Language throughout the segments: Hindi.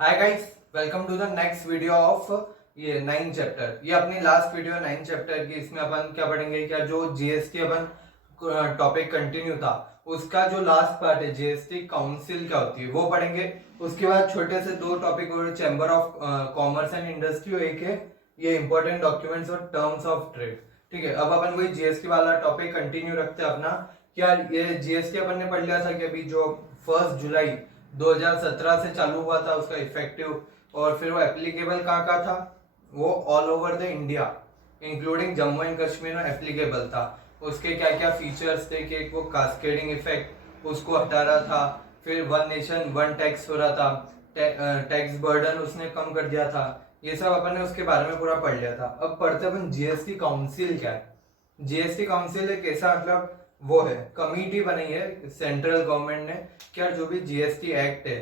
Hi guys, welcome to the next video of ये 9 चैप्टर। ये अपनी लास्ट वीडियो 9 चैप्टर की। इसमें अपन क्या पढ़ेंगे, क्या जो जीएसटी अपन टॉपिक कंटिन्यू था उसका जो लास्ट पार्ट है जीएसटी काउंसिल क्या होती है वो पढ़ेंगे। उसके बाद छोटे से दो टॉपिक और chamber of commerce and industry और एक है ये इंपॉर्टेंट डॉक्यूमेंट्स और टर्म्स ऑफ ट्रेड। ठीक है, अब अपन वही जीएसटी वाला टॉपिक कंटिन्यू रखते हैं अपना। क्या ये जीएसटी अपन ने पढ़ लिया था कि अभी जो 1 जुलाई 2017 से चालू हुआ था उसका इफेक्टिव, और फिर वो एप्लीकेबल कहाँ का था, वो all over the India including Jammu and Kashmir में एप्लीकेबल था। उसके क्या क्या फीचर्स थे कि वो कास्केडिंग इफेक्ट उसको हटा रहा था, फिर वन नेशन वन टैक्स हो रहा था, टैक्स बर्डन उसने कम कर दिया था। ये सब अपन ने उसके बारे में पूरा पढ़ लिया था। अब पढ़ते अपन जीएसटी काउंसिल क्या है। जीएसटी काउंसिल एक ऐसा मतलब वो है कमिटी बनी है सेंट्रल गवर्नमेंट ने, क्या जो भी जीएसटी एक्ट है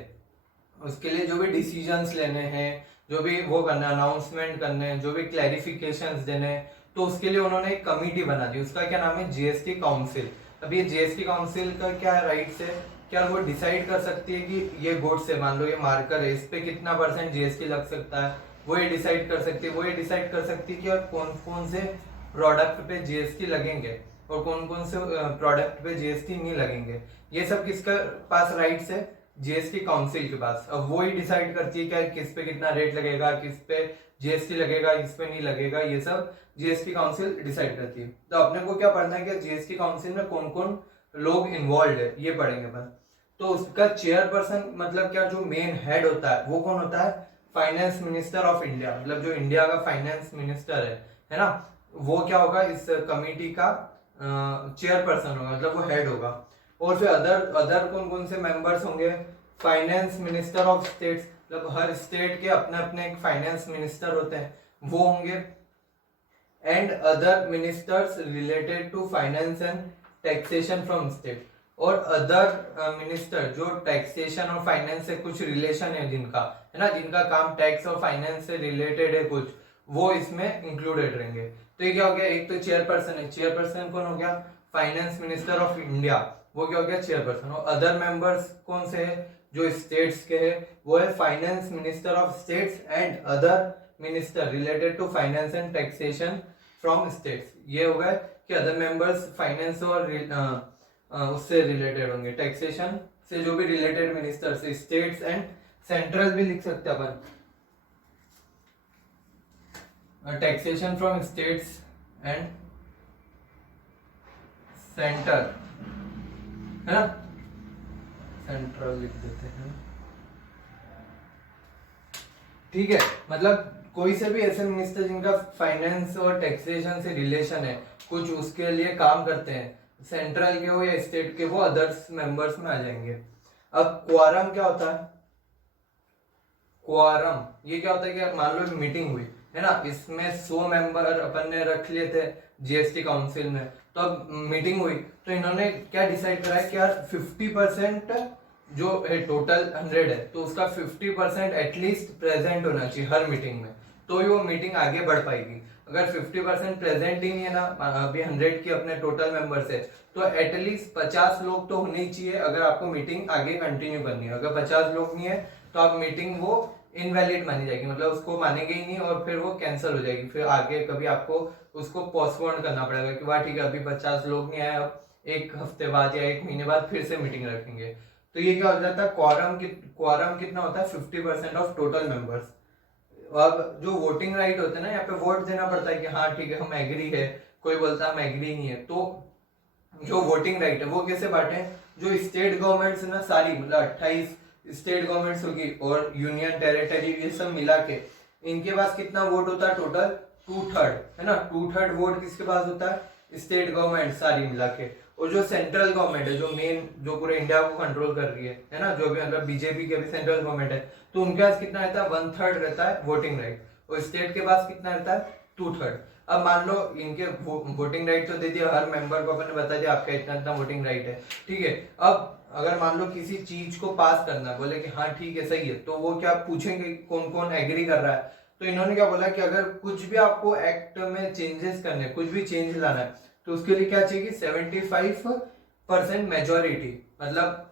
उसके लिए जो भी डिसीजंस लेने हैं, जो भी वो करना अनाउंसमेंट करने हैं, जो भी क्लैरिफिकेशंस देने हैं, तो उसके लिए उन्होंने एक कमिटी बना दी। उसका क्या नाम है, जीएसटी काउंसिल। अब ये जीएसटी काउंसिल का क्या राइट्स है, क्या वो डिसाइड कर सकती है कि ये गुड्स है, मान लो ये मार्कर है, इस पे कितना % जीएसटी लग सकता है, वो ये डिसाइड कर सकती है। वो ये डिसाइड कर सकती है कि कौन कौन से प्रोडक्ट पे जीएसटी लगेंगे और कौन कौन से प्रोडक्ट पे जीएसटी नहीं लगेंगे। ये सब किसका पास राइट्स है, जीएसटी काउंसिल के पास। अब वो ही डिसाइड करती है क्या किस पे कितना रेट लगेगा, किस पे जीएसटी लगेगा, किस पे नहीं लगेगा, ये सब जीएसटी काउंसिल डिसाइड करती है। तो अपने को क्या पढ़ना है कि जीएसटी काउंसिल में कौन कौन लोग इन्वॉल्व है ये पढ़ेंगे अपन। तो उसका चेयरपर्सन मतलब क्या जो मेन हेड होता है वो कौन होता है, फाइनेंस मिनिस्टर ऑफ इंडिया। मतलब जो इंडिया का फाइनेंस मिनिस्टर है ना, वो क्या होगा इस कमिटी का चेयरपर्सन होगा, मतलब वो हेड होगा। और फिर अदर अदर कौन कौन से मेंबर्स होंगे, फाइनेंस मिनिस्टर ऑफ स्टेट्स, मतलब हर स्टेट के अपने अपने एक फाइनेंस मिनिस्टर होते हैं, वो होंगे। And other ministers related to finance and taxation from state. और अदर मिनिस्टर जो टैक्सेशन और फाइनेंस से कुछ रिलेशन है जिनका, है ना, जिनका काम टैक्स और फाइनेंस से रिलेटेड है कुछ, वो इसमें इंक्लूडेड रहेंगे। तो ये क्या हो गया, एक तो चेयरपर्सन है, चेयरपर्सन कौन हो गया, फाइनेंस मिनिस्टर ऑफ इंडिया, वो क्या हो गया चेयरपर्सन। और अदर मेंबर्स कौन से है, जो स्टेट्स के है, वो है finance minister of states and other minister related to finance and taxation from states. ये हो गए कि अदर मेंबर्स फाइनेंस और उससे रिलेटेड होंगे, टैक्सेशन से जो भी related ministers, states and central भी लिख सकते हैं अपन, taxation from states and centre, है ना, सेंट्रल लिख देते हैं। ठीक है, मतलब कोई से भी ऐसे मिनिस्टर जिनका फाइनेंस और टैक्सेशन से रिलेशन है कुछ, उसके लिए काम करते हैं, सेंट्रल के हो या स्टेट के, वो अदर्स मेंबर्स में आ जाएंगे। अब क्वारम क्या होता है, क्वारम ये क्या होता है कि मान लो मीटिंग हुई है ना, इसमें 100 मेंबर अपन ने रख लिए थे जीएसटी काउंसिल में। तो अब मीटिंग हुई तो इन्होंने क्या डिसाइड करा है कि यार 50% जो है टोटल 100 है, तो उसका 50% एटलीस्ट प्रेजेंट होना चाहिए हर मीटिंग में, तो ही वो मीटिंग आगे बढ़ पाएगी। अगर 50% प्रेजेंट ही नहीं है ना, अभी 100 की अपने टोटल मेंबर्स है, तो एटलीस्ट 50 लोग तो होने ही चाहिए अगर आपको मीटिंग आगे कंटिन्यू करनी है। अगर 50 लोग नहीं है तो आप मीटिंग वो इनवैलिड मानी जाएगी, मतलब उसको मानेंगे ही नहीं और फिर वो कैंसिल हो जाएगी। फिर आगे कभी आपको उसको पोस्टपोन करना पड़ेगा कि वाह ठीक है अभी 50 लोग नहीं आए, अब एक हफ्ते बाद या एक महीने बाद फिर से मीटिंग रखेंगे। तो ये क्या हो जाता है, क्वारम कितना होता है, 50% ऑफ टोटल मेंबर्स। अब जो वोटिंग राइट होते हैं ना, यहाँ पे वोट देना पड़ता है कि हाँ ठीक है हम एग्री है, कोई बोलता है हम एग्री नहीं है। तो जो वोटिंग राइट है वो कैसे बांटे, जो स्टेट गवर्नमेंट्स ना सारी, मतलब 28 स्टेट गवर्नमेंट्स होगी और यूनियन टेरिटरी, ये सब मिला के इनके पास कितना वोट होता है टोटल, 2/3, है ना। 2/3 वोट किसके पास होता है, स्टेट गवर्नमेंट सारी मिला के। और जो सेंट्रल गवर्नमेंट है, जो मेन जो पूरे इंडिया को कंट्रोल कर रही है ना, जो भी मतलब बीजेपी के भी सेंट्रल गवर्नमेंट है, तो उनके पास कितना रहता है, 1/3 रहता है वोटिंग राइट। और स्टेट के पास कितना रहता है, 2/3। अब मान लो इनके वोटिंग राइट तो दे दिया, हर मेंबर को अपन ने बता दिया आपका इतना इतना वोटिंग राइट है, ठीक है। अब अगर मान लो किसी चीज को पास करना है, बोले कि हाँ ठीक है सही है, तो वो क्या पूछेंगे कौन कौन एग्री कर रहा है। तो इन्होंने क्या बोला कि अगर कुछ भी आपको एक्ट में चेंजेस करने, कुछ भी चेंज लाना है, तो उसके लिए क्या चाहिए, 75% मेजोरिटी। मतलब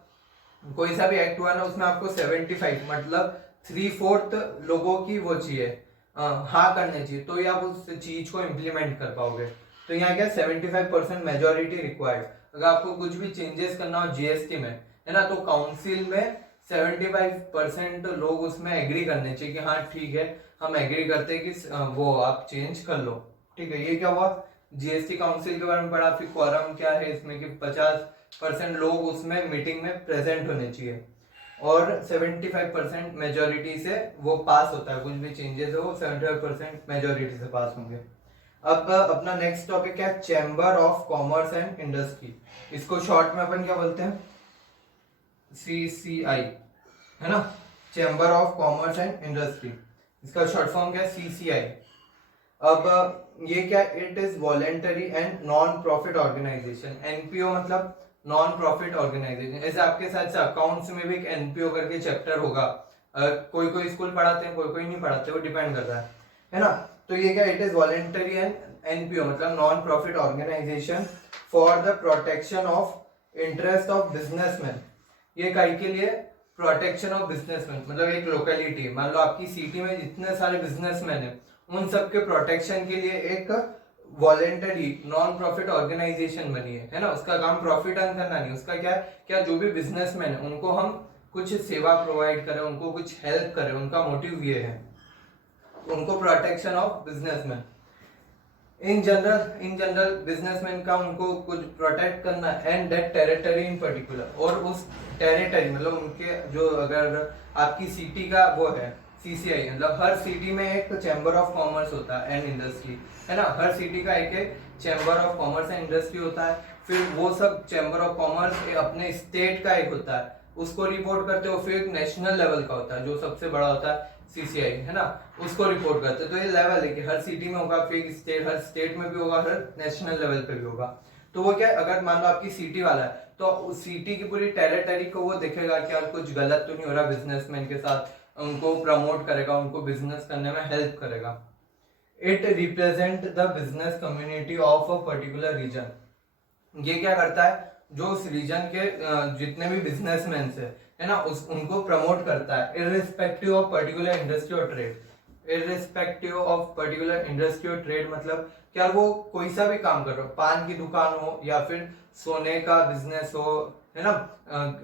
कोई सा भी एक्ट हुआ ना उसमें आपको 75 मतलब 3/4 लोगों की वो चाहिए, हाँ करने चाहिए, तो ये आप उस चीज को इम्प्लीमेंट कर पाओगे। तो यहाँ क्या 75% मेजोरिटी रिक्वायर्ड। अगर आपको कुछ भी चेंजेस करना हो जीएसटी में, है ना, तो काउंसिल में 75% लोग उसमें एग्री करने चाहिए कि हाँ ठीक है, हम एग्री करते हैं कि वो आप चेंज कर लो। ठीक है, ये क्या हुआ, जीएसटी काउंसिल के बारे में पढ़ा। फिर क्वारम क्या है इसमें कि 50% लोग उसमें मीटिंग में प्रेजेंट होने चाहिए, और 75% मेजोरिटी से वो पास होता है। कुछ भी चेंजेस हो 75% मेजोरिटी से पास होंगे। अब अपना नेक्स्ट टॉपिक क्या है, chamber of commerce and industry. इसको शॉर्ट में अपन क्या बोलते हैं, सीसीआई, है ना, chamber of commerce and industry. इसका शॉर्ट फॉर्म क्या है, सीसीआई। अब ये क्या, it is voluntary and non profit organisation. NPO मतलब नॉन प्रॉफिट ऑर्गेनाइजेशन। ऐसे आपके साथ अकाउंट्स में भी एक एनपीओ करके चैप्टर होगा। कोई कोई स्कूल पढ़ाते हैं, कोई कोई नहीं पढ़ाते, वो डिपेंड कर रहा है ना। तो ये क्या, it is voluntary and NPO मतलब non profit organisation for the protection of interest of businessman. ये काहे के लिए, प्रोटेक्शन ऑफ बिजनेसमैन मतलब एक लोकेलिटी, मान लो आपकी सिटी में जितने सारे बिजनेसमैन है, उन सबके प्रोटेक्शन के लिए एक वॉलेंटरी नॉन प्रॉफिट ऑर्गेनाइजेशन बनी है ना। उसका काम प्रॉफिट अर्न करना नहीं, उसका क्या है, क्या जो भी बिजनेसमैन है उनको हम कुछ सेवा प्रोवाइड करें, उनको कुछ हेल्प करें, उनका मोटिव ये है, उनको protection of businessman. In general businessman का उनको कुछ प्रोटेक्ट करना, and that territory in particular, और उस टेरिटरी मतलब उनके जो, अगर आपकी सिटी का वो है सीसीआई, मतलब हर सिटी में एक चैम्बर ऑफ कॉमर्स होता है एंड इंडस्ट्री, है ना, हर सिटी का एक एक chamber of commerce and industry होता है। फिर वो सब चैम्बर ऑफ कॉमर्स अपने स्टेट का एक होता है, उसको रिपोर्ट करते हो। फिर एक नेशनल लेवल का होता है जो सबसे बड़ा होता है सीसीआई, है ना, उसको रिपोर्ट करते हैं। तो ये लेवल है कि हर सिटी में होगा, फिर स्टेट, हर स्टेट में भी होगा, हर नेशनल लेवल पे भी होगा। तो वो क्या, अगर मान लो आपकी सिटी वाला है तो उस सिटी की पूरी टेरिटरी को वो देखेगा कि यार कुछ गलत तो नहीं हो रहा बिजनेसमैन के साथ, उनको प्रमोट करेगा, उनको बिजनेस करने में हेल्प करेगा। It represent the business community of a particular region. ये क्या करता है, जो उस रीजन के जितने भी बिजनेसमैन है ना, उनको प्रमोट करता है, इररिस्पेक्टिव ऑफ पर्टिकुलर इंडस्ट्री और trade. Irrespective of particular industry और ट्रेड मतलब क्या, वो कोई सा भी काम कर रहा हो, पान की दुकान हो या फिर सोने का बिजनेस हो, है ना,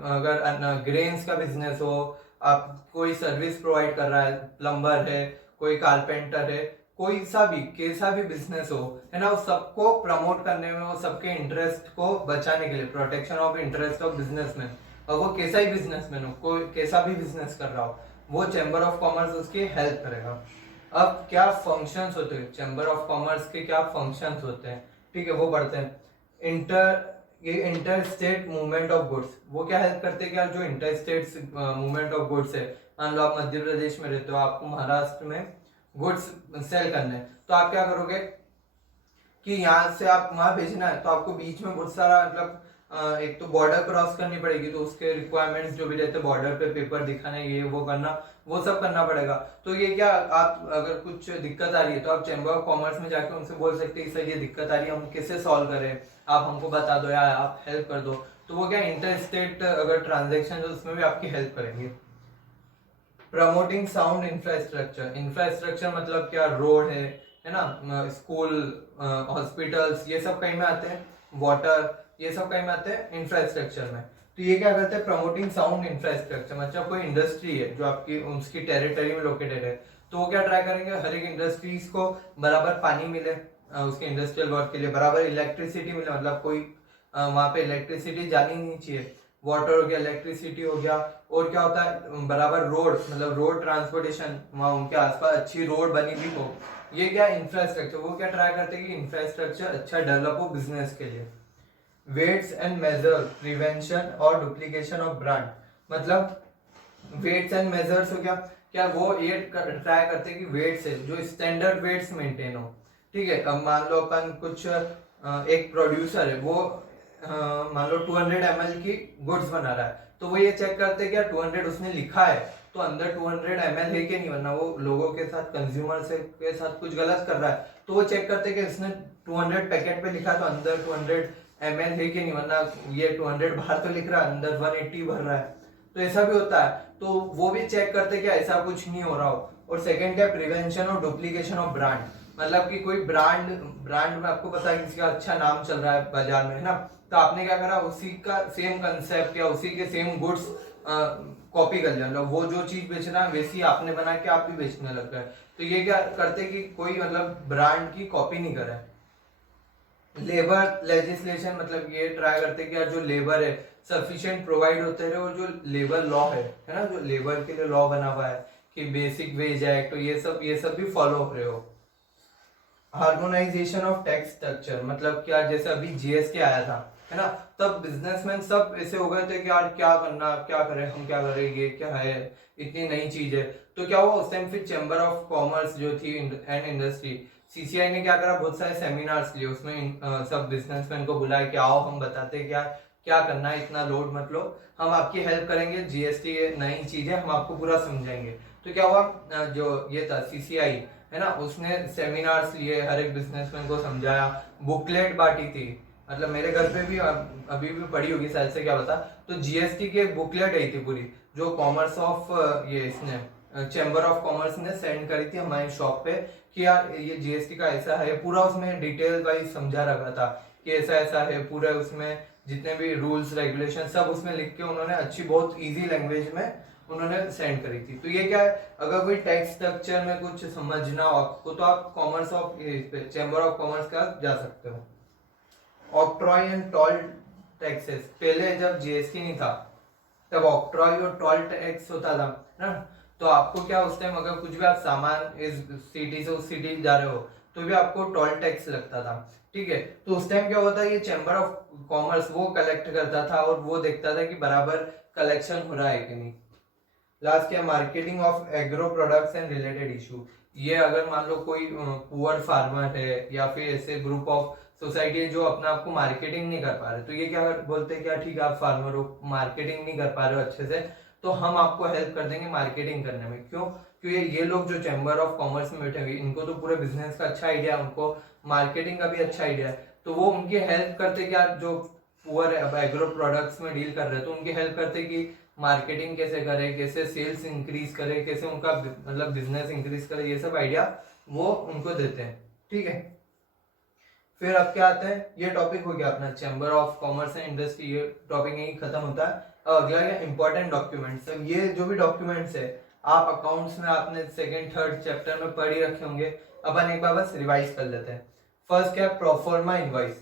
अगर ग्रेन्स का बिजनेस हो, आप कोई सर्विस प्रोवाइड कर रहा है, प्लम्बर है, कोई कारपेंटर है, कोई सा भी कैसा भी बिजनेस हो, है ना, वो सबको प्रमोट करने में, वो सबके इंटरेस्ट को बचाने के लिए, protection of interest of businessman, और वो कैसा ही बिजनेसमैन हो, कोई कैसा भी बिजनेस कर रहा हो, वो चैम्बर ऑफ कॉमर्स उसकी हेल्प करेगा। अब क्या फंक्शंस होते हैं चैम्बर ऑफ कॉमर्स के, क्या फंक्शंस होते हैं, ठीक है, वो पढ़ते हैं। ये inter state movement of goods, वो क्या हेल्प करते हैं, क्या जो inter state movement of goods है, मान लो आप मध्य प्रदेश में रहते हो, आपको महाराष्ट्र में गुड्स सेल करने हैं, तो आप क्या करोगे कि यहाँ से आप वहां भेजना है, तो आपको बीच में बहुत सारा मतलब एक तो बॉर्डर क्रॉस करनी पड़ेगी, तो उसके रिक्वायरमेंट्स जो भी रहते हैं, बॉर्डर पे पेपर दिखाना, ये वो करना, वो सब करना पड़ेगा। तो ये क्या, आप अगर कुछ दिक्कत आ रही है तो आप चैम्बर ऑफ कॉमर्स में जाकर उनसे बोल सकते हैं कि सर ये दिक्कत आ रही है, हम कैसे सॉल्व करें, आप हमको बता दो या आप हेल्प कर दो। तो वो क्या, इंटर स्टेट अगर ट्रांजेक्शन है उसमें भी आपकी हेल्प करेंगे। प्रमोटिंग साउंड इंफ्रास्ट्रक्चर, इंफ्रास्ट्रक्चर मतलब क्या, रोड है ना, स्कूल, हॉस्पिटल्स, ये सब कहीं में आते हैं, वाटर, ये सब कहीं में आते हैं इंफ्रास्ट्रक्चर में। तो ये क्या करते हैं, प्रमोटिंग साउंड इंफ्रास्ट्रक्चर मतलब कोई इंडस्ट्री है जो आपकी उसकी टेरिटरी में लोकेटेड है, तो वो क्या ट्राई करेंगे, हर एक इंडस्ट्रीज को बराबर पानी मिले, उसके इंडस्ट्रियल वर्क के लिए बराबर इलेक्ट्रिसिटी मिले, मतलब कोई वहां पे इलेक्ट्रिसिटी जानी नहीं चाहिए, वाटर हो गया, इलेक्ट्रिसिटी हो गया, और क्या होता है, बराबर रोड मतलब रोड ट्रांसपोर्टेशन, वहां उनके आसपास अच्छी रोड बनी हुई हो। ये क्या इंफ्रास्ट्रक्चर, वो क्या ट्राई करते हैं कि इंफ्रास्ट्रक्चर अच्छा डेवलप हो बिजनेस के लिए। वेट्स एंड मेजर प्रिवेंशन और डुप्लीकेशन ऑफ ब्रांड, मतलब वेट्स एंड मेजर्स हो गया, क्या वो ये ट्राई करते हैं कि वेट्स है जो स्टैंडर्ड वेट्स मेंटेन हो। ठीक है, अब मान लो अपन कुछ एक प्रोड्यूसर है, वो मान लो 200 ml की गुड्स बना रहा है, तो वो ये चेक करते हैं क्या 200 उसने लिखा है तो अंदर 200 ml है कि नहीं, वरना वो लोगों के साथ, कंज्यूमर से के साथ कुछ गलत कर रहा है, तो वो चेक करते हैं कि इसने 200 पैकेट पे लिखा तो अंदर 200 ml है कि नहीं, वरना ये 200 बाहर तो लिख रहा है, अंदर 180 भर रहा है। तो ऐसा भी होता है। तो वो भी चेक करते कि ऐसा कुछ नहीं हो रहा हो। और सेकंड क्या, प्रिवेंशन और डुप्लीकेशन ऑफ ब्रांड, मतलब कि कोई ब्रांड ब्रांड में आपको पता है किसी का अच्छा नाम चल रहा है बाजार में, है ना, तो आपने क्या करा, उसी का सेम कंसेप्ट या उसी के सेम गुड्स कॉपी कर लिया, मतलब वो जो चीज बेच रहा है वैसी आपने बना के आप भी बेचने लग गए। तो ये क्या करते कि कोई मतलब ब्रांड की कॉपी नहीं करे। लेबर लेजिस्लेशन, मतलब ये ट्राई करते कि यार जो लेबर है सफिशिएंट प्रोवाइड होते रहे, और जो लेबर लॉ है ना, जो लेबर के लिए लॉ बना हुआ है कि बेसिक वेज एक्ट, तो ये सब भी फॉलो हो रहे हो। हार्मोनाइजेशन ऑफ टैक्स स्ट्रक्चर, मतलब क्या, जैसे अभी जीएसटी आया था, है ना, तब बिजनेसमैन सब ऐसे हो गए थे कि यार क्या करना, क्या करें, हम क्या करें, ये क्या है, इतनी नई चीज है। तो क्या हुआ उस टाइम, फिर चैम्बर ऑफ कॉमर्स जो थी एंड इंडस्ट्री, सीसीआई ने क्या करा, बहुत सारे सेमिनार्स लिए, उसमें सब बिजनेसमैन को बुलाया कि आओ हम बताते क्या क्या करना है, इतना लोड मत लो, हम आपकी हेल्प करेंगे, जीएसटी नई चीज है, हम आपको पूरा समझाएंगे। तो क्या हुआ, जो ये था सीसीआई, है ना, उसने सेमिनार्स लिए, हर एक बिजनेसमैन को समझाया, बुकलेट बांटी थी, मतलब मेरे घर पे भी अभी भी पड़ी होगी शायद से, क्या बता। तो जीएसटी की एक बुकलेट आई थी पूरी, जो कॉमर्स ऑफ ये इसने चैम्बर ऑफ कॉमर्स ने सेंड करी थी हमारे शॉप पे कि यार ये जीएसटी का ऐसा है, पूरा उसमें डिटेल वाइज समझा रखा था कि ऐसा ऐसा है, पूरे उसमें जितने भी रूल्स रेगुलेशन सब उसमें लिख के उन्होंने अच्छी बहुत इजी लैंग्वेज में उन्होंने सेंड करी थी। तो ये क्या है, अगर कोई टैक्स स्ट्रक्चर में कुछ समझना हो आपको, तो आप commerce of chamber of commerce का जा सकते हो। ऑक्ट्रॉय एंड टोल टैक्सेस, पहले जब जीएसटी नहीं था तब ऑक्ट्रॉय और टोल टैक्स होता था ना, तो आपको क्या उस टाइम अगर कुछ भी आप सामान इस सिटी से उस सिटी जा रहे हो तो भी आपको टोल टैक्स लगता था, ठीक है। तो उस टाइम क्या होता है, ये चैम्बर ऑफ कॉमर्स वो कलेक्ट करता था और वो देखता था कि बराबर कलेक्शन हो रहा है कि नहीं। लास्ट क्या, marketing of agro products and related issue, ये अगर मान लो कोई पुअर फार्मर है या फिर ऐसे ग्रुप ऑफ सोसाइटी जो अपना आपको मार्केटिंग नहीं कर पा रहे, तो ये क्या बोलते हैं, क्या ठीक है आप फार्मर हो, मार्केटिंग नहीं कर पा रहे हो अच्छे से, तो हम आपको हेल्प कर देंगे मार्केटिंग करने में। क्यों, क्योंकि ये लोग जो चैम्बर ऑफ कॉमर्स में बैठे हुए, इनको तो पूरे बिजनेस का अच्छा आइडिया है, उनको मार्केटिंग का भी अच्छा आइडिया है, तो वो उनकी हेल्प करते कि यार जो पुअर अब एग्रो प्रोडक्ट्स में डील कर रहे हैं, तो उनकी हेल्प करते कि मार्केटिंग कैसे करे, कैसे सेल्स इंक्रीज करे, कैसे उनका मतलब बिजनेस इंक्रीज करे, ये सब आइडिया वो उनको देते हैं, ठीक है। फिर अब क्या आता है, ये टॉपिक हो गया अपना chamber of commerce and industry, ये टॉपिक यही खत्म होता है। अब अगला क्या, इंपॉर्टेंट डॉक्यूमेंट्स। ये जो भी डॉक्यूमेंट्स है आप अकाउंट्स में आपने सेकंड थर्ड चैप्टर में पढ़ ही रखे होंगे, अपन एक बार बस रिवाइज कर लेते हैं। फर्स्ट क्या, प्रोफॉर्मा इनवॉइस।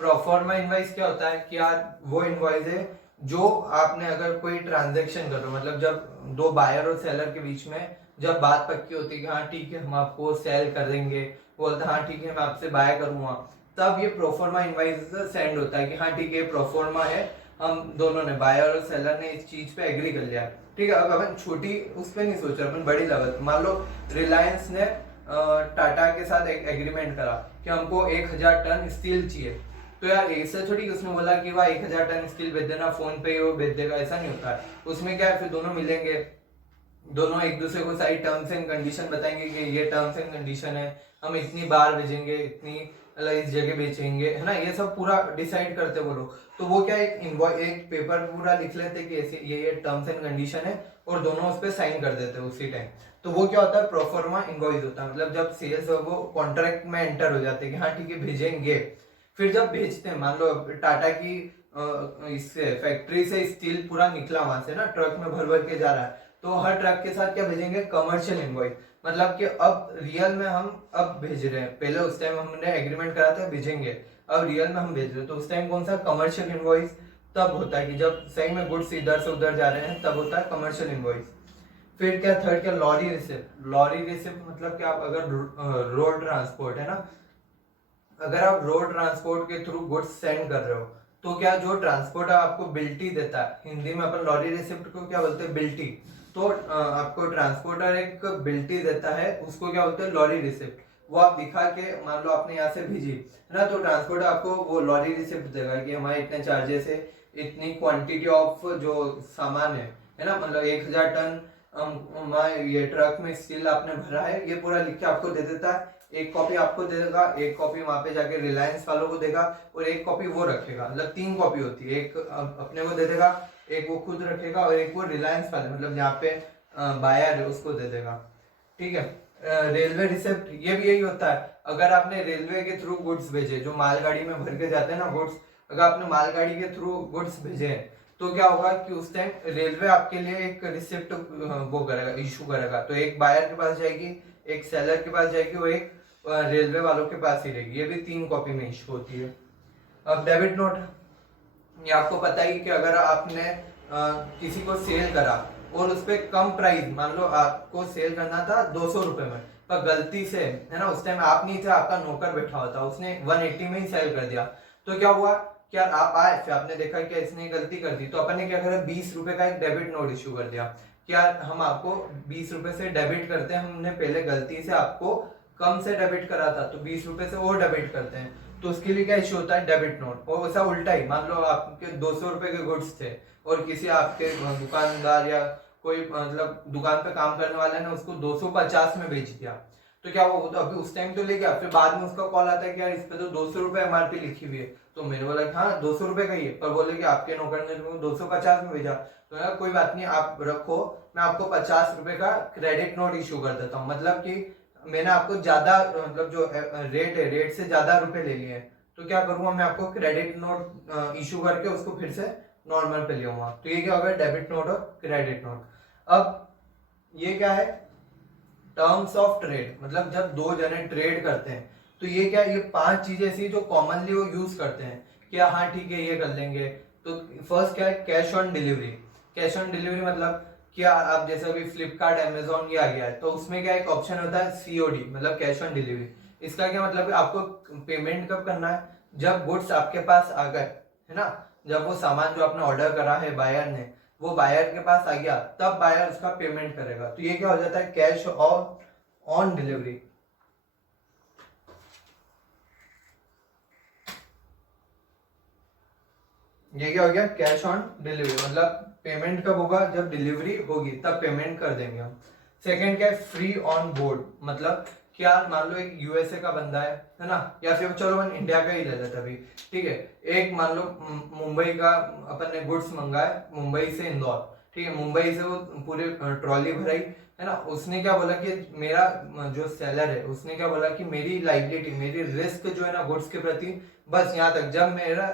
प्रोफॉर्मा इनवॉइस क्या होता है कि यार वो इनवॉइस है जो आपने अगर कोई ट्रांजेक्शन करो, मतलब जब दो बायर और सेलर के बीच में जब बात पक्की होती है कि हाँ ठीक है हम आपको सेल कर देंगे, बोलते हाँ ठीक है मैं आपसे बाय करूंगा, तब ये प्रोफॉर्मा इनवॉइस सेंड होता है कि हाँ ठीक है प्रोफॉर्मा है, हम दोनों ने बायर और सेलर ने इस चीज पे एग्री कर लिया, ठीक है। अब अपन छोटी उस पर नहीं सोच रहे, अपन बड़ी लेवल, मान लो रिलायंस ने टाटा के साथ एक एग्रीमेंट करा कि हमको 1000 टन स्टील चाहिए, तो यार ऐसा थोड़ी उसने बोला कि वह 1000 टन स्टील भेज देना, फोन पे वो भेज देगा, ऐसा नहीं होता है। उसमें क्या है, फिर दोनों मिलेंगे, दोनों एक दूसरे को सारी टर्म्स एंड कंडीशन बताएंगे कि ये टर्म्स एंड कंडीशन है, हम इतनी बार भेजेंगे, इतनी इस जगह बेचेंगे, है ना, ये सब पूरा डिसाइड करते वो लोग। तो वो क्या एक पेपर पूरा लिख लेते कि ऐसे ये टर्म्स एंड कंडीशन है, और दोनों उस पर साइन कर देते उसी टाइम। तो वो क्या होता है, प्रोफॉर्मा इनवॉइस होता है, मतलब जब सेल्स वो कॉन्ट्रैक्ट में एंटर हो जाते हैं कि हाँ ठीक है भेजेंगे। फिर जब भेजते हैं, मान लो टाटा की इससे फैक्ट्री से स्टील पूरा निकला वहां से ना, ट्रक में भर भर के जा रहा है, तो हर ट्रक के साथ क्या भेजेंगे, कमर्शियल इनवॉइस, मतलब कि अब रियल में हम अब भेज रहे हैं, पहले उस टाइम हमने एग्रीमेंट करा था भेजेंगे, अब रियल में हम भेज रहे हैं, तो उस टाइम कौन सा, कमर्शियल इनवॉइस तब होता है कि जब सही में गुड्स इधर से उधर जा रहे हैं, तब होता है कमर्शियल इनवॉइस। फिर क्या, थर्ड क्या, लॉरी रिसिप्ट। लॉरी रिसिप्ट मतलब कि आप अगर रोड ट्रांसपोर्ट है ना, अगर आप रोड ट्रांसपोर्ट के थ्रू गुड्स सेंड कर रहे हो, तो क्या जो ट्रांसपोर्टर आपको बिल्टी देता है, हिंदी में अपन लॉरी रिसिप्ट को क्या बोलते हैं, बिल्टी, तो आपको ट्रांसपोर्टर एक बिल्टी देता है, उसको क्या बोलते हैं, लॉरी रिसिप्ट। वो आप दिखा के, मान लो आपने यहाँ से भेजी है ना, तो ट्रांसपोर्टर आपको वो लॉरी रिसिप्ट देगा कि हमारे इतने चार्जेस है, इतनी क्वांटिटी ऑफ जो सामान है ना, मतलब 1000 टन ये ट्रक में स्टील आपने भरा है, ये पूरा लिख के आपको दे देता है। एक कॉपी आपको दे देगा, एक कॉपी वहां पे जाके रिलायंस वालों को देगा और एक कॉपी वो रखेगा। मतलब 3 कॉपी होती है, एक अपने को दे देगा, एक वो खुद रखेगा और एक वो रिलायंस वाले मतलब जहाँ पे बायर है उसको दे देगा। ठीक है। रेलवे रिसिप्ट ये भी यही होता है। अगर आपने रेलवे के थ्रू गुड्स भेजे, जो मालगाड़ी में भर के जाते हैं ना गुड्स, अगर आपने मालगाड़ी के थ्रू गुड्स भेजे तो क्या होगा कि उस टाइम रेलवे आपके लिए एक रिसिप्ट वो करेगा, इशू करेगा। तो एक बायर के पास जाएगी, एक सेलर के पास जाएगी और एक रेलवे वालों के पास ही रहेगी। ये भी 3 कॉपी में इशू होती है। अब डेबिट नोट, ये आपको पता ही कि अगर आपने किसी को सेल करा और उस पर कम प्राइस, मान लो आपको सेल करना था 200 रुपए में, पर गलती से है ना उस टाइम आप नहीं थे, आपका नौकर बैठा हुआ था, उसने 180 में ही सेल कर दिया। तो क्या हुआ, क्या आप आए फिर आपने देखा कि इसने गलती कर दी, तो अपन ने क्या करा, 20 रुपए का एक डेबिट नोट इशू कर दिया। क्या हम आपको 20 रुपए से डेबिट करते हैं, हमने पहले गलती से आपको कम से डेबिट करा था तो 20 रुपए से और डेबिट करते हैं। तो उसके लिए क्या इशू होता है, डेबिट नोट। और वैसा उल्टा ही, मान लो आपके 200 रुपए के गुड्स थे और किसी आपके दुकानदार या कोई मतलब दुकान पे काम करने वाले ने उसको 250 में बेच दिया, तो क्या वो तो अभी उस टाइम तो ले गया, फिर बाद में उसका कॉल आता है कि यार इस पे तो 200 रुपए एमआरपी लिखी हुई है। तो मैंने बोला हाँ 200 रुपए का ही है, पर बोले कि आपके नौकर ने तुमको 250 में भेजा। तो यार कोई बात नहीं, आप रखो, मैं आपको 50 रुपए का क्रेडिट नोट इशू कर देता हूँ। मतलब कि मैंने आपको ज्यादा मतलब जो रेट है, रेट से ज्यादा रुपए ले लिए हैं, तो क्या करूंगा, मैं आपको क्रेडिट नोट इशू करके उसको फिर से नॉर्मल पे ले आऊंगा। तो ये क्या होगा, डेबिट नोट और क्रेडिट नोट। अब ये क्या है, टर्म्स ऑफ ट्रेड, मतलब जब दो जने ट्रेड करते हैं तो ये क्या, ये 5 चीजें ऐसी जो कॉमनली वो यूज करते हैं कि हाँ ठीक है ये कर लेंगे। तो फर्स्ट क्या है, cash on delivery. Cash on delivery मतलब क्या, आप जैसे अभी फ्लिपकार्ट अमेजोन ये आ गया है, तो उसमें क्या एक ऑप्शन होता है सीओडी, मतलब कैश ऑन डिलीवरी। इसका क्या मतलब है, आपको पेमेंट कब करना है, जब गुड्स आपके पास आ गए, है ना, जब वो सामान जो आपने ऑर्डर करा है बायर ने वो बायर के पास आ गया, तब बायर उसका पेमेंट करेगा। तो ये क्या हो जाता है, कैश ऑन डिलीवरी। ये क्या हो गया, कैश ऑन डिलीवरी, मतलब पेमेंट कब होगा, जब डिलीवरी होगी तब पेमेंट कर देंगे हम। सेकंड क्या है, फ्री ऑन बोर्ड, मतलब क्या मान लो एक यूएसए का बंदा है ना, या फिर चलो अपन इंडिया का ही ले लेते अभी, ठीक है। एक मान लो मुंबई का अपन ने गुड्स मंगाए, मुंबई से इंदौर, ठीक है, मुंबई से वो पूरी ट्रॉली भराई, है ना। उसने क्या बोला कि मेरा जो सेलर है उसने क्या बोला कि मेरी लाइबिलिटी, मेरी रिस्क जो है ना गुड्स के प्रति, बस यहाँ तक, जब मेरा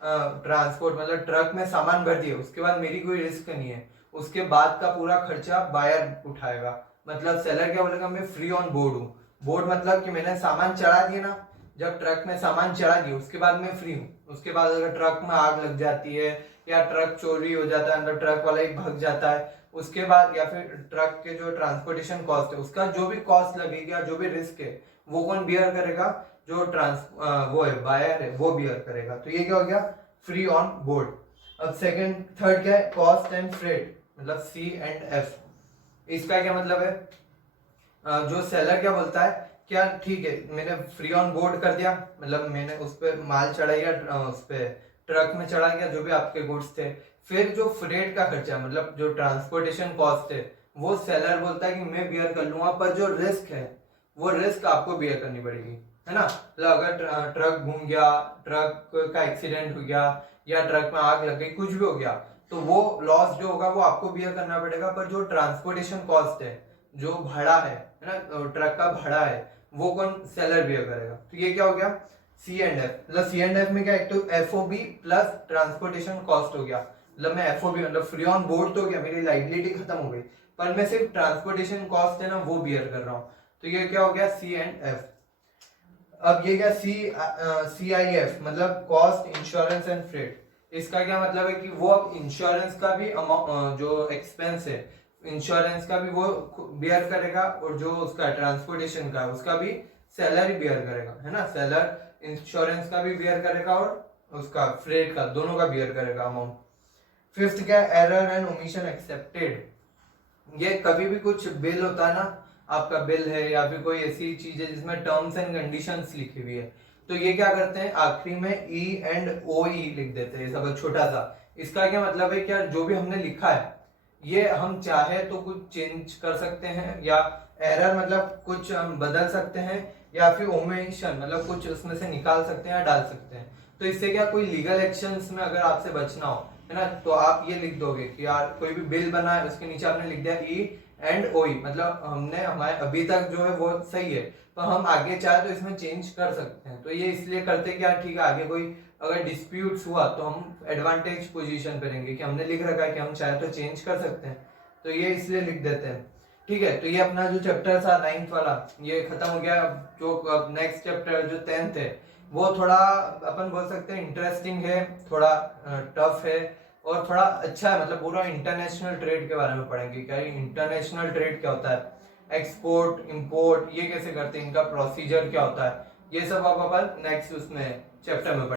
ट्रांसपोर्ट मतलब ट्रक में सामान भर दिया उसके बाद मेरी कोई रिस्क नहीं है, उसके बाद का पूरा खर्चा बायर उठाएगा। मतलब सेलर क्या बोलेगा, मैं फ्री ऑन बोर्ड हूँ। बोर्ड मतलब कि मैंने सामान चढ़ा दिया ना, जब ट्रक में सामान चढ़ा दिया उसके बाद मैं फ्री हूँ। उसके बाद अगर ट्रक में आग लग जाती है या ट्रक चोरी हो जाता है, अंदर ट्रक वाला ही भाग जाता है, उसके बाद या फिर ट्रक के जो ट्रांसपोर्टेशन कॉस्ट है उसका जो भी कॉस्ट लगेगी या जो भी रिस्क है वो कौन बियर करेगा, जो वो है बायर है वो बियर करेगा। तो ये क्या हो गया, फ्री ऑन बोर्ड। अब सेकंड थर्ड क्या है, कॉस्ट एंड फ्रेट, मतलब C&F। इसका क्या मतलब है, जो सेलर क्या बोलता है, क्या ठीक है मैंने फ्री ऑन बोर्ड कर दिया, मतलब मैंने उस पर माल चढ़ाया, उस पर ट्रक में चढ़ा गया जो भी आपके गुड्स थे, फिर जो फ्रेट का खर्चा मतलब जो ट्रांसपोर्टेशन कॉस्ट है वो सेलर बोलता है कि मैं बियर कर लूंगा, पर जो रिस्क है वो रिस्क आपको बियर करनी पड़ेगी, है ना। मतलब अगर ट्रक घूम गया, ट्रक का एक्सीडेंट हो गया या ट्रक में आग लग गई, कुछ भी हो गया, तो वो लॉस जो होगा वो आपको बियर करना पड़ेगा। पर जो ट्रांसपोर्टेशन कॉस्ट है, जो भाड़ा है ना, ट्रक का भाड़ा है, वो कौन, सेलर बियर करेगा। तो ये क्या हो गया, C&F। मतलब C&F में क्या, एक तो FOB प्लस ट्रांसपोर्टेशन कॉस्ट हो गया, मतलब मैं FOB मतलब फ्री ऑन बोर्ड तो हो गया, मेरी लाइबिलिटी खत्म हो गई, पर मैं सिर्फ ट्रांसपोर्टेशन कॉस्ट है ना वो बियर कर रहा हूँ। तो ये क्या हो गया, C&F। अब ये क्या, CIF मतलब कॉस्ट इंश्योरेंस एंड फ्रेट। इसका क्या मतलब है कि वो अब इंश्योरेंस का भी जो एक्सपेंस है इंश्योरेंस का भी वो बियर करेगा, और जो उसका ट्रांसपोर्टेशन का उसका भी सेलर ही बियर करेगा, है ना। सेलर इंश्योरेंस का भी बियर करेगा और उसका फ्रेट का, दोनों का बियर करेगा अमाउंट। फिफ्थ क्या, एरर एंड ओमिशन एक्सेप्टेड। ये कभी भी कुछ बिल होता है ना, आपका बिल है या फिर कोई ऐसी चीज है जिसमें टर्म्स एंड कंडीशंस लिखी हुई है, तो ये क्या करते हैं आखिरी में E&OE लिख देते हैं, सब छोटा सा। इसका क्या मतलब है, क्या जो भी हमने लिखा है ये हम चाहे तो कुछ चेंज कर सकते हैं, या एरर मतलब कुछ हम बदल सकते हैं, या फिर ओमिशन मतलब कुछ उसमें से निकाल सकते हैं या डाल सकते हैं। तो इससे क्या कोई लीगल एक्शंस में अगर आपसे बचना हो, है ना, तो आप ये लिख दोगे कि यार कोई भी बिल बना है उसके नीचे आपने लिख दिया ई एंड ओई, मतलब हमने हमारे अभी तक जो है वो सही है, तो हम आगे चाहे तो इसमें चेंज कर सकते हैं। तो ये इसलिए करते हैं कि यार ठीक है, आगे कोई अगर डिस्प्यूट्स हुआ तो हम एडवांटेज पोजीशन पे रहेंगे कि हमने लिख रखा है कि हम चाहे तो चेंज कर सकते हैं, तो ये इसलिए लिख देते हैं। ठीक है, तो ये अपना जो चैप्टर था 9th वाला ये खत्म हो गया। जो नेक्स्ट चैप्टर जो 10th है वो थोड़ा अपन बोल सकते हैं इंटरेस्टिंग है, थोड़ा टफ है और थोड़ा अच्छा है, मतलब पूरा इंटरनेशनल ट्रेड के बारे में पढ़ेंगे। क्या इंटरनेशनल ट्रेड क्या होता है, एक्सपोर्ट इंपोर्ट ये कैसे करते हैं, इनका प्रोसीजर क्या होता है, ये सब आप अपन नेक्स्ट उसमें चैप्टर में